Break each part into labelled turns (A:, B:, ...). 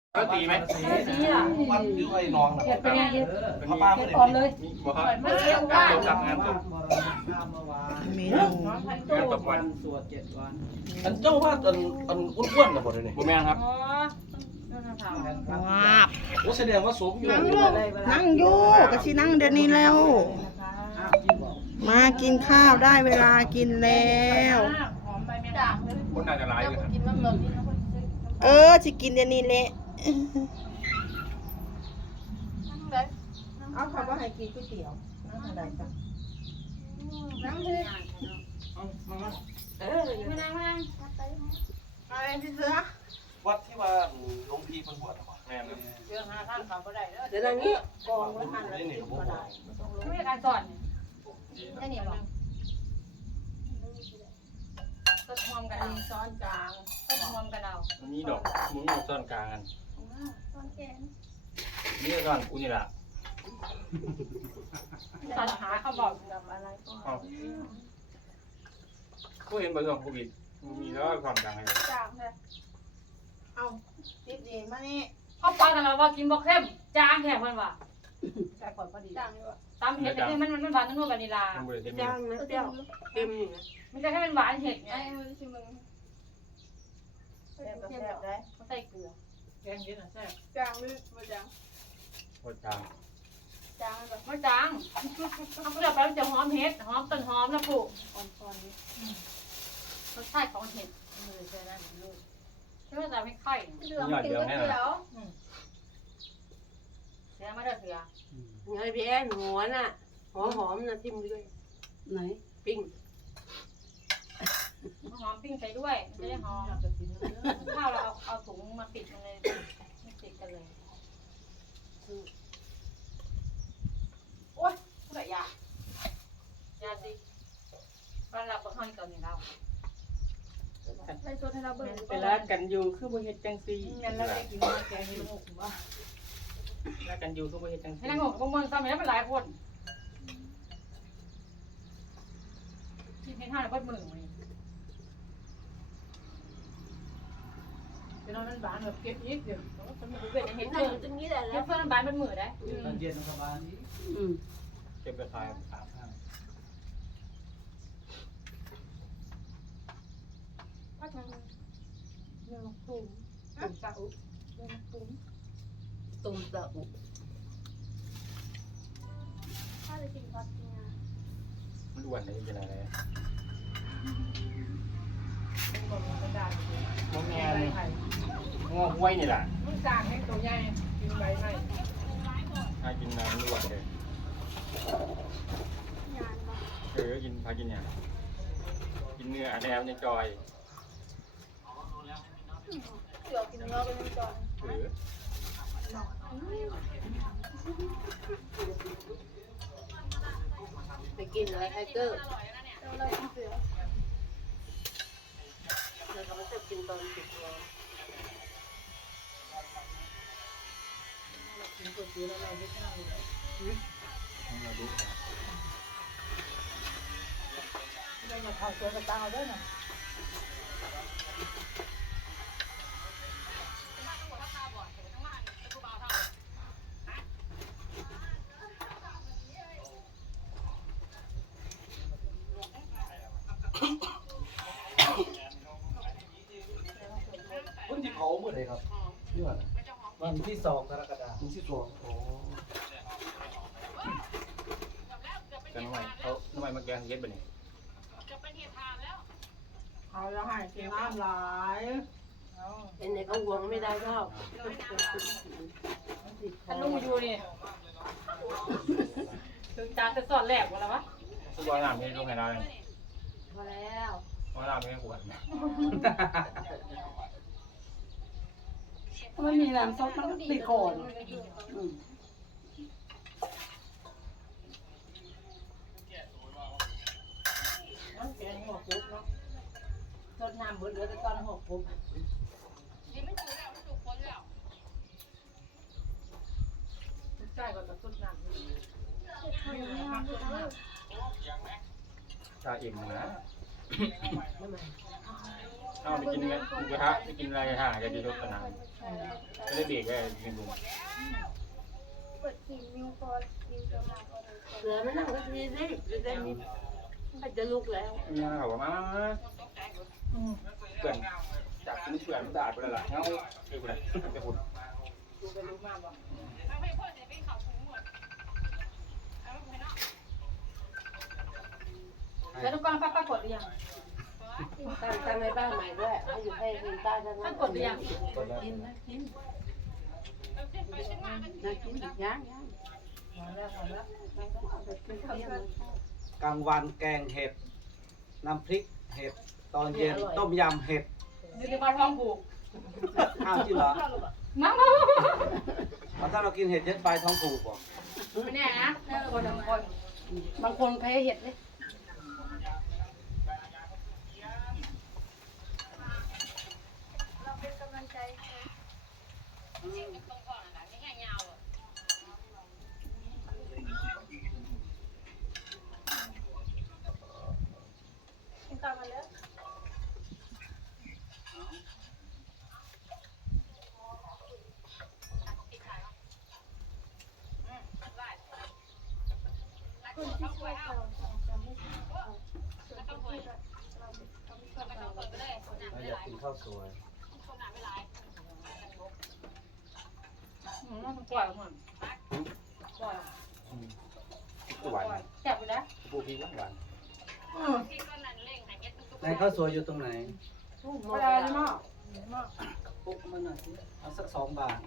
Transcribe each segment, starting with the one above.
A: ก็ตีไหม
B: สีล่ะ
C: วัดยื้อไอ้น้องนะ
B: เก็บเป็นไงเก็บ
C: พระป้า
B: เก็
C: ไม่
B: บ
C: ได้
B: ก่อนเลย
A: มีบอกครับ
B: ไม่เรียกว่า
A: จับงานศพ
D: เมนู
A: งานศพวัน
E: สวด7 วัน
C: อันเจ้าว่าอันอ้วนๆนะบ่ได้นี่
A: บุแมนครับ
B: อ๋อ
D: ว้าบ
C: โอ้แสดงว่าสมอยู่
D: นั่งอยู่นั่งอยู่ก็สินั่งเดี๋ยวนี้แล้ว
E: อ้าวที่บอก
D: มากินข้าวได้เวลากินแล้ว
B: หอมใบแมงดา
A: คนน่าจะร้ายอยู่ครับ
B: กินน้ำเลิศ
D: เออสิกินเดี๋ยวนี้แหละ
F: เอาเขาว่าให้กินก๋วยเตี๋ยวนั่งอะไรกัน
B: นั่งเลย
F: มานั่งอะไรที่เสือ
C: วัดที่ว่าหลวงพี่เพิ่นบวชน่ะบ่
A: แม่นครับ
B: เรื่องหาข้างเขาก็ได้เด้อ
F: เดี๋ยวนี้กองไว้หัน
C: นี่
F: แล้ว
C: นี่
F: กิน
C: บ่
F: ก็
C: บ่
F: ได้
B: ไม่มีการสอนแค่นี้หรอกก็ทวมกัน
F: อัน
B: เอา
F: นี้ซ้อนกลาง
B: ก็ทวมกันเอา
A: มีดอกมุ้งซ่อนกลางกันนี่ซ่อนกูนี่แหละ
B: สอนหาเขาบอก
F: กับอะไรก็
A: อ๋อกูเห็นประสบโควิดมีแล้วซ่อนกลางให้เลย
F: จางเลยเอาติดเองมานี่
B: เขาฟังกันแล้วว่ากินบ่เข้มจางแค่เพิ่นว่า
F: แต่ก่อนพอดีจางอยู่
B: ตามเห็ดเนี่ยมันหวานนุ่มๆวานิลา
A: มันบริเวณ
F: จางนะเปรี้ยวเค็มอยู่นะ
B: มันจะให้มันหวานเห็ดไง
F: แซ่บก็แซ่บได้
B: เขาใส่เกลือ
F: แกงเย็นอ่ะแซ่บจางหรือไม่จาง
A: โคตรจาง
F: จางแบบ
B: ไม่จางเอาเกลือไปมันจะหอมเห็ดหอมต้นหอมนะปู่
F: อ่อนๆนี่
B: รสชาติของเห็ดมือเจอนั่นลูกใช่ไหมแต่ไม่ค่อย
A: ยอดเดียวแน่นอน
B: เสียไม่ได้เสีย
F: ไงพี่แอนหัวน่ะหัวหอมน่ะทิ่มด้วยไหนปิ้ง
B: หอมปิ้งใส่ด้วยมันจะได้หอมข้าวเราเอาถุงมาปิดมันเลยไม่ติดกันเลย
F: โอ๊ยผู้ใดอยาก
B: ยาสิบ้านเราเปิดห้องก่อนอย่างเรา
F: ใส่ตัวให้เราเบิ่ง
E: เวลากันอยู่คือบ่เฮ็ดจังซี่
B: งั้นเราได้กินแกงนี่ลูกว่า
E: เวลากันอยู่คือบ่เฮ็ดจัง
B: ให้
E: ซี่
B: นางงกกับเมืองซ้ำแล้วเป็นหลายคนที่ในท่าเปิดมือมันเป็นน้องนั่นบ้านแบบเก็บยิบเดียวคนมือเกิดจะเห็น
F: นั่
B: เจ
F: ง
B: อ
F: อยู่ตรงนี้แหละ
B: เก็
F: แล้
B: บ
F: ว
B: เพื่อนบ้านเป็นมือได้
E: ตอนเย็นสบาย
A: เก็บกระทายสามห้า
B: เรื่องตุ่มตุ่มสะอุเรื่องตุ่ม
F: ตุ่มตะอุ
A: มันอ้วนเลยเป็นอะไร
B: เป็นคนกระดาษ
A: โมแมนงอห้วยนี่แหละ
B: มันจางให้ตัวใหญ่กินใบไม้
A: พากินน้ำอ้วนเลยกินพากินเนี่ยกินเนื้ออันแล้วเนี่ยจอย
F: เดี๋ยวกินเนื้อไปก่อน ไปกินอะไรไทเกอร์เราก็มาเสิร์ฟกินตอน10 โมงกินก๋วยเตี๋ยวแล้วเราไม่ทำเลย
A: เราดู
B: ได้มาเข้าตัวกระตาด้วยนะ
C: เพิ่นสิเผามื้อใดครับนี่ว่า
E: วันที่2 กรกฎาคม
C: มันสิสวงอ๋อ
A: กันทำไมเขาทำไมมาแกงเย็ดแบบนี้
F: เอาแล้วให้กินน้ำหลายเป็นเด็กเขาหวงไม่ได้ชอบ
B: ถ้าลุงอยู่นี่ถึงจานจะสอดแหลกหมดแล้ววะ
A: ทุกวันหลังมีลูกไหนได้
B: พอแล้ว
A: วันหลังไม่ขวด
F: มันมีน้ำซอสมันก็ติดคอแกงหัวปุ๊บเนาะรดน้ำเบิดเหลือแต่ตอนหัวปุ๊บใช่ก็จะรดน้ำ
A: ชาอิ่มนะเอาไปกินเนื้อหมูกระทะไปกินอะไรห่าจะดีรถสนามไม่ได้เบรกเลยกินบุ้ง
G: เปิดทีมมิวคอร์มิวกำลังออเดอร์
F: เหลือไม่นั่งก็ทีสิจะได้มีถ้าจะลุกแล้ว
A: มีอะไรบอกมาเพื่อนจับกินเพื่อนด่าไปเลยล่ะเงาเอ้ยไปเลยจะหุ่น
F: ดูไปลุกมากบ่
B: แล้วทุกกองป้ากดหรือยัง
F: ตั้งในบ้านใหม่ด้วยให้อยู่ให้กินใต้ด้าน
B: ท่านกดหรือยัง
F: กินนะกินนะกินย่างพอแล้วมันต้องเอาไปกินข้าวเที่ยง
E: กลางวันแกงเห็ดน้ำพริกเห็ดตอนเย็นต้มยำเห็ด
B: นี่คือปลาทองผูก
E: อ้าวจริงเหรอ
B: น้ำ
E: เอาถ้าเรากินเห็ดเยอะไปท้องผูกบ่
B: ไม่แน่นะคนบางคน
F: บางคนแพ้เห็ดเลย
G: เราเป็นกำลังใจให้ กินข้าวมาแล้วคนที่ช่วยเราจะไม่ทำส่วนคนที่เราไม่ชอบเรา
E: เราอยากกินข้าวสวย
B: มันปล่อยเหมือนปล่อย
A: ตัวหวาน
B: แซ่บไปแล้ว
A: ปูพีหวาน
E: ในข้าวสวยอยู่ตรงไหน
B: เวลาเลยเนาะ
E: ปุ๊บมันหน่อยสิเอาสัก2 บาท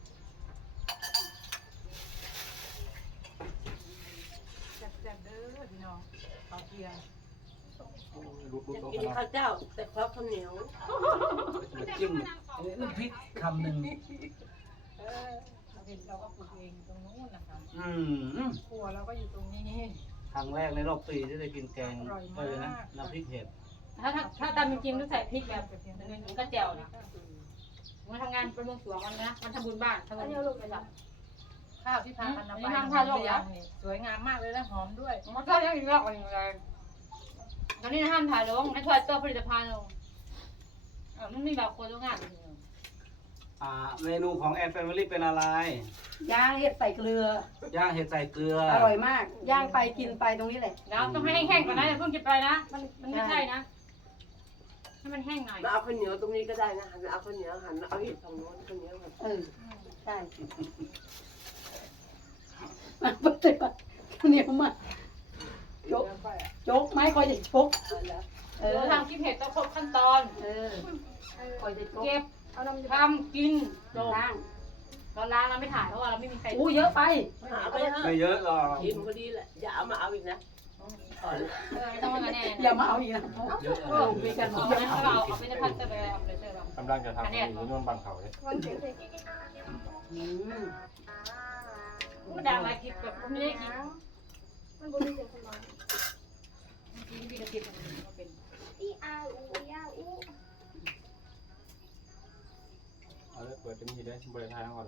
B: แซ่บเด้อพี่น้องข้าวเที่ยง
A: รูป
F: อยาก
A: ตรง
F: กิน
A: ขนาด
F: ข้าวเจ้าแต่เพราะข้าวเหนียว
E: จิ้มน้ำพริกคำหนึ่ง
B: เราเห็นเราก็ปลูกเองตรงนู้นนะคะ ครัวเราก็อยู่ตรงนี้
E: ครั้งแรกในรอบปีที่ได้กินแกงเลยนะน้ำพริกเห็ด
B: ถ้าตามจริงๆต้องใส่พริกแบบนึงก็แจ่วนะมันทำงานเป็นวงสรวงมันนะมันทำบุญบ้านทำบุญลูกไปสับ
H: ข้าวที่พากันเอาไป
B: นี่ทำข้าวโลกแล้ว
H: สวยงามมากเลยและหอมด้วย
B: มันก็ยังอีกรอบอะไรตอนนี้ห้ามถ่ายลงให้ถ่ายตัวผลิตภัณฑ์ลงมันมีแบบคนต้องงาน
E: เมนูของแอนแฟมิลี่เป็นอะไร
F: ย่างเห็ดใส่เกลือ
E: ย่างเห็ดใส่เกลือ
F: อร่อยมาก ย่างไปกินไปตรงนี้แหละ
B: แล้วต้องให้แห้งๆก่อนนะอย่าเพิ่งกินไปนะมันไม่ใช่นะให้มันแห้งหน่อย
F: เราเอาข้าวเหนียวตรงนี้ก็ได้นะหันเอาข้าวเหนียวหันเอาเห็ดฝั่งโน้นข้าวเหนียวหันใช่มาปฏิบัติข้าวเหนียวมาจกไม้คอยจะจก
B: เราทำกินเผ็ดต้องครบขั้นตอน
F: คอยจะจก
B: เก็บ
G: เอาน้ำ
B: ทำกินจบ
F: ล้าง
B: ตอนล้างเราไม่ถ่ายเพราะว่าเราไม่มีใคร
F: อู้เยอะไปเอาไปเถ
E: ไม่
F: อะ
E: เยอะหรอก
F: กินพอดีแหละอย่าเอามาเอาอีกนะ
B: ไม่ต้องมาแน่
F: อย่ามาเอาอีกนะ
E: เยอะ
B: ก็มีกันเอาไปเอาไปในพันจะไปเอาไปเจอเรา
A: กำลังจะทำอยู่นู่นบางเขาเลย
G: วันเสาร์
B: มันด่ามาคลิปแบบไม่ได้คลิป
G: มันบุญเสียงสมอง
B: จริงพี่กระติบมันเป็น
G: อีอาอูยาอู
A: เอาเลยเปิดเต็มที่ได้บริษัททั้งหมด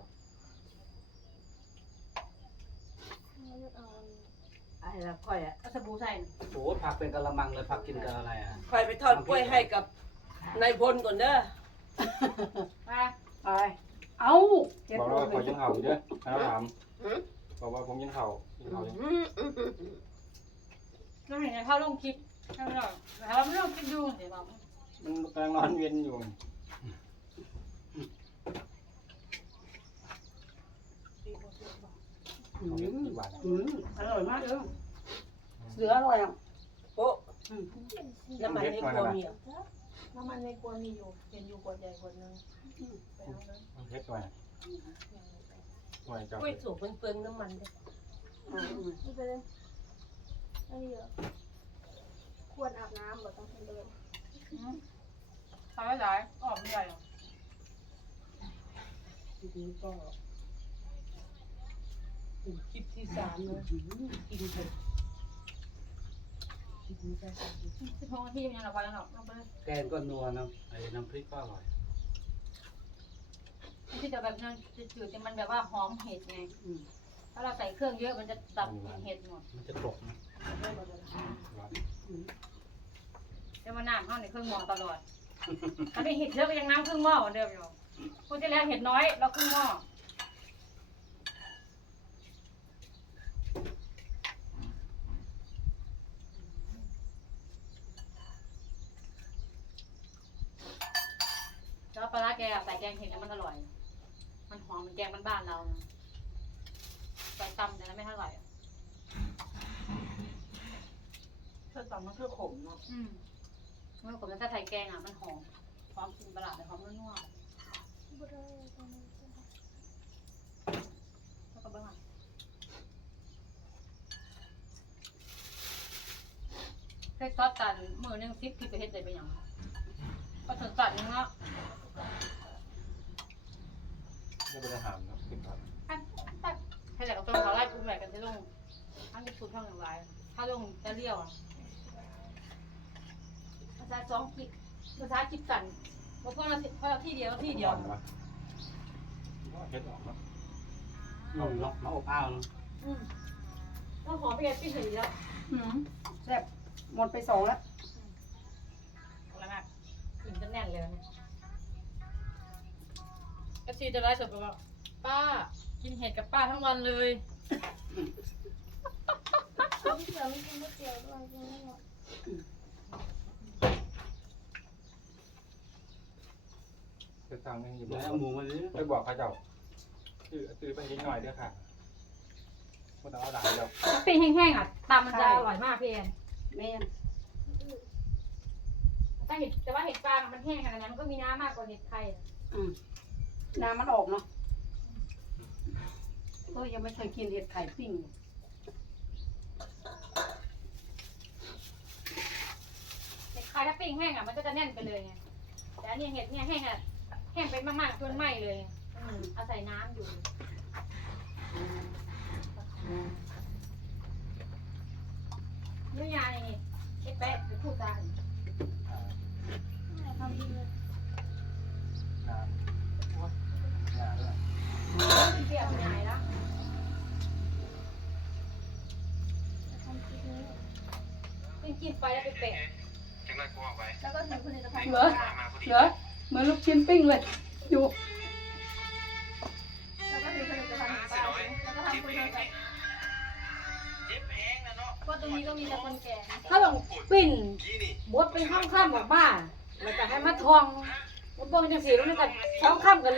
F: ไอ้ละค่อยอ่ะ
B: ก็สบู่ใส่
E: โอ้ผักเป็นกะละมังเลยผักกินกับอะไรอ่ะ
F: ค่อยไปทอดกล้วยให้กับนายพลก่อนเด้อ
B: ไป
F: ไปเอา
A: บอกว่าขอยิงเห่าอยู่ด้วยนะถามบอกว่าผมยิงเห่ายิงเห่า
B: เราเห็นเขาลงคลิปใช่ไหมล่ะแต่เราไม่ลงคลิปดูเดี๋ยวเรา
A: มันกำลังนอนเวียนอยู่ หวาน
F: อร่อยมากเลยเสืออร่อยอ่ะโอ้น้ำมันในครัวมีอ่ะ
G: น้ำมันในครัวมีอยู่เห็นอยู่ขวดใหญ่ขวดนึงไปเอาเลย
A: เฮ็ดหน่อยหน่อยจับ
F: กล้วยสุกมันเปลืองน้ำมันเลย
G: นี่ไปเลยอันนี้เยอะควรอาบน้ำบ่ต้องเดิน
B: ทำให้หลายออกไม่ใหญ่
F: ทีนี้ก็ถึงคลิปที่3แล้วกินเถอะคลิปนี้ก็
B: 16 นาทียังเราไปแล้วหรอกเราไป
E: แกงก็นัวนะไอ้น้ำพริกก็อร่อย
B: ที่จะแบบนั้นจืดๆมันแบบว่าหอมเห็ดไงถ้าเราใส่เครื่องเยอะมันจะตับเห็ดหมด
E: มันจะกรอบนะ
B: จะมาน้ำเข้าในเครื่องมองตลอดถ้าเป็นเห็ดเยอะก็ยังน้ำครึ่งหม้อเหมือนเดิมอยู่พูดที่แล้วเห็ดน้อยเราครึ่งหม้อแล้วปลาร้าแกใส่แกงเห็ดแล้วมันอร่อย มันหอมเหมือนแกงบ้านๆเรานะใส่ตำแต่นั้นไม่เท่าไหร่
F: เธอตอนมันคือขมเนาะ
B: เมื่อผมถ้าใส่แกงอ่ะมันหอมกินปลาแต่หอมนัวๆแล้วก็เบิ้งอ่ะเคยซอสตันมือนึง10 ที่ไปเฮ็ดได้ไปหยังก็ถึงตัดนึงเนาะ
A: ไม่เป็นอาหารครับกินครับ
B: ให้แต่กับต้นเขาไล่ปรุงแหลกกันที่ลงอันนี้สูตรเท่าหนึ่งลายถ้าลงจะเลี้ยวอ่ะภาษา2 คลิปภาษาคลิปกันเพราะเราที่เดียว
A: เฮ็ดออกเนาะ
E: มาอบอ้าวเนาะ
B: ต้องหอมไปแกปิ้งถึงแล้ว
F: แซ่บหมดไป2แล้ว
B: แล้วแบบกินจะแน่นเลยเนี่ยก็ชีจะไล่สดไปว่าป้ากินเห็ดกับป้าทั้งวันเลย
G: พี่เสือไม่กินก๋วยเตี๋ยวด้วยกินไม่หมด
A: จะสั่งนี่อยู่
E: เดี๋ยวเอาหมูมาดิ
A: ไปบอกเขาเจ้าซื้อไปนิดหน่อยเด้อค่ะบ่ต้องเอาหลายดอก
B: ปิ้งแห้งๆอ่ะตำมันจะอร่อยมากพี่เอ็น
F: แม่น
B: แต่ว่าเห็ดฟางมันแห้งขนาดนั้นมันก็มีน้ำมากกว่าเห็ดไข่
F: น้ำมันออกเนาะยังไม่เคยกินเห็ดไข่ปิ้ง
B: เห็ดไข่ถ้าปิ้งแห้งอ่ะมันก็จะแน่นไปเลยไงแต่อันนี้เห็ดเนี่ยแห้งอ่ะแห้งไปมากๆจนไหม้เลยอาศัยน้ำอยู่เนื้อยานี่เห็ดแปะหรือพูดจา
G: ทำดีเลย
A: น้ำด้วย
B: เปรี้ยวใหญ่แล้ว
G: ทำคลิปนี้
B: กินไปแล้วไปแปะ
G: แล้วก็ถือผลิตภัณฑ์
F: เหลือเหมือนลูกชิ้นปิ้งเลยอยู่
G: แล้วก็ถือผลิตภัณฑ์ของป้าแล้วก็ทำคุณภาพเพราะตรงนี้ก็มีแต่คนแก่
B: ถ้าลองปิ้นบดเป็นข้ามๆออกมาแล้วก็ให้มาทองบดเป็นจังสีแล้วนี่ก็ท้องข้ามกัน